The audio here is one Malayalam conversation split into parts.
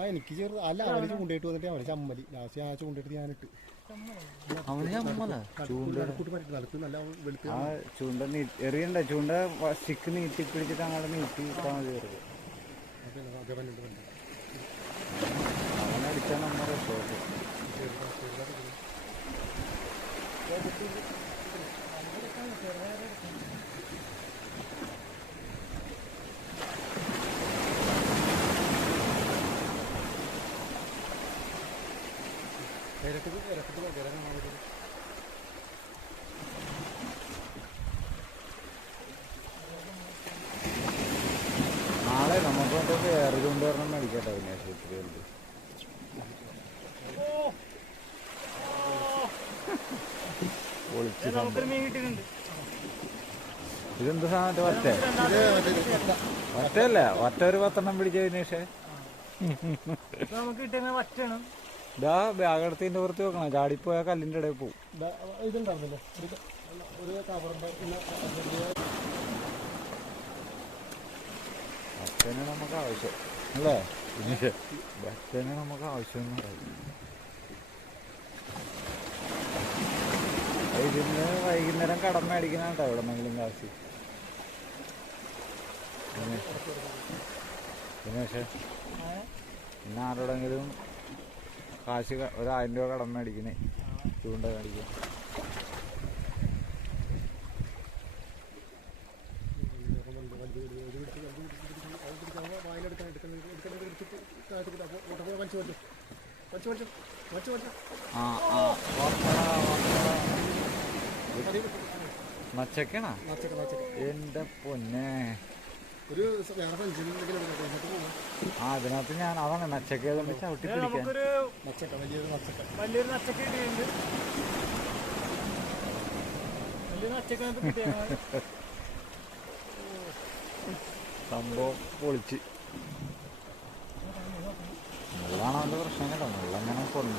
ആ എനിക്ക് ചെറു അല്ല അവർ ചൂണ്ടയിട്ട് വന്നിട്ട് അവർ ചമ്മലി. ലാസ്റ്റ് ആ ചൂണ്ടയിട്ട് ഞാനിട്ട്. നല്ല വെളുത്ത് ആ ചൂണ്ട എറിയണ്ട ചൂണ്ട സ്റ്റിക്ക് നീട്ടി പിടിച്ചിട്ട് അങ്ങോട്ട് നീട്ടി ഇട്ടാൽ മതി വെറുതെ. അതേ ഇരട്ടത് ഇരട്ടത് നാളെ നമുക്ക് മറ്റേ വേറെ പറഞ്ഞാൽ മേടിക്കട്ടെ മീൻ കിട്ടിയിട്ടുണ്ട്. ഇതെന്ത് സാധനം ഒറ്റ. ഒറ്റയല്ല ഒറ്റ ഒരു പത്തെണ്ണം പിടിച്ച ദിനേഷേ നമുക്ക് കിട്ടുന്ന വറ്റാണ് ഇതാ ബാഗ് എടുത്തതിന്റെ പുറത്ത് വെക്കണം. ചാടിപ്പോയ കല്ലിന്റെ ഇടയിൽ പോവും. അച്ഛനെ ഇതുണ്ടായിരുന്നില്ലേ? ഒരു നമുക്ക് ആവശ്യം. അല്ലേ? അച്ഛനെ നമുക്ക് ആവശ്യം ഇതിന് വൈകുന്നേരം കടം മേടിക്കുന്നുണ്ടോ കേട്ടോ എവിടെ നിന്നെങ്കിലും കാശ്. പിന്നെ ദിനേഷ് ഇന്ന് ആരോടെങ്കിലും കാശ് ഒരായിരം രൂപ കടം മേടിക്കണേ. ചൂണ്ട മേടിക്കാൻ മച്ചക്കണ? എന്റെ പൊന്നെ. ആ അതിനകത്ത് ഞാൻ അതാണ് നച്ചക്ക ഏതാണ്ട് ചവിട്ടി പിടിക്കാൻ നച്ചക്ക വലിയൊരു നച്ചക്ക. വലിയൊരു നച്ചക്ക കിട്ടിയിട്ടുണ്ട്. വലിയൊരു നച്ചക്ക കിട്ടിയത് സംഭവം പൊളിച്ച്. വെള്ളമാണ് അവന്റെ പ്രശ്നം കേട്ടോ. മുള്ളങ്ങനെ കൊണ്ട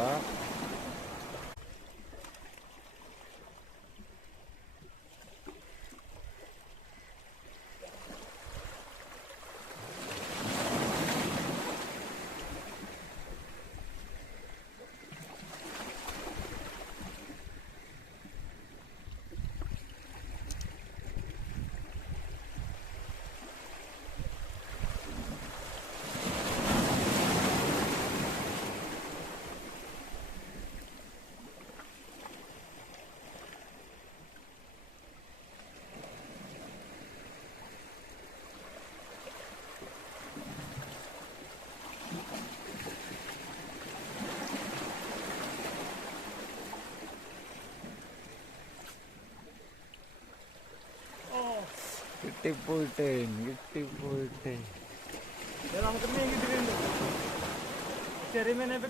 കിട്ടിപ്പോയിട്ടേ കിട്ടിപ്പോയിട്ടേ. നമുക്ക് മീൻ കിട്ടിയിട്ടുണ്ട്. ചെറിയ മീനെ ഇപ്പൊ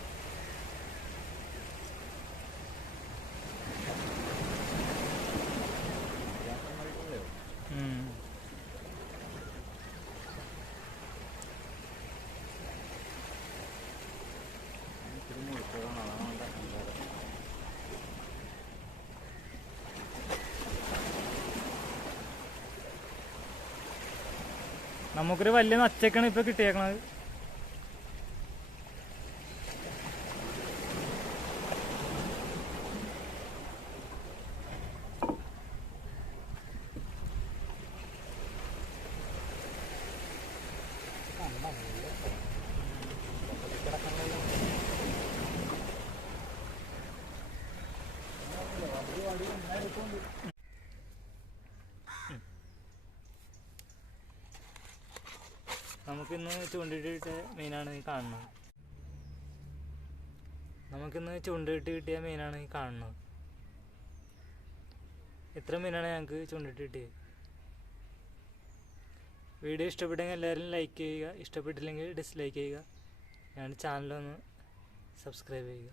നമുക്കൊരു വലിയ നച്ചക്കാണ് ഇപ്പൊ കിട്ടിയേക്കണത്. നമുക്കിന്ന് ചൂണ്ടിട്ട് മീനാണ് ഈ കാണുന്നത്. നമുക്കിന്ന് ചൂണ്ടിട്ട് കിട്ടിയ മീനാണ് ഈ കാണുന്നത്. ഇത്ര മീനാണ് ഞങ്ങൾക്ക് ചൂണ്ടിട്ട് കിട്ടിയത്? വീഡിയോ ഇഷ്ടപ്പെട്ടെങ്കിൽ എല്ലാവരും ലൈക്ക് ചെയ്യുക. ഇഷ്ടപ്പെട്ടില്ലെങ്കിൽ ഡിസ്ലൈക്ക് ചെയ്യുക. ഞങ്ങളുടെ ചാനലൊന്ന് സബ്സ്ക്രൈബ് ചെയ്യുക.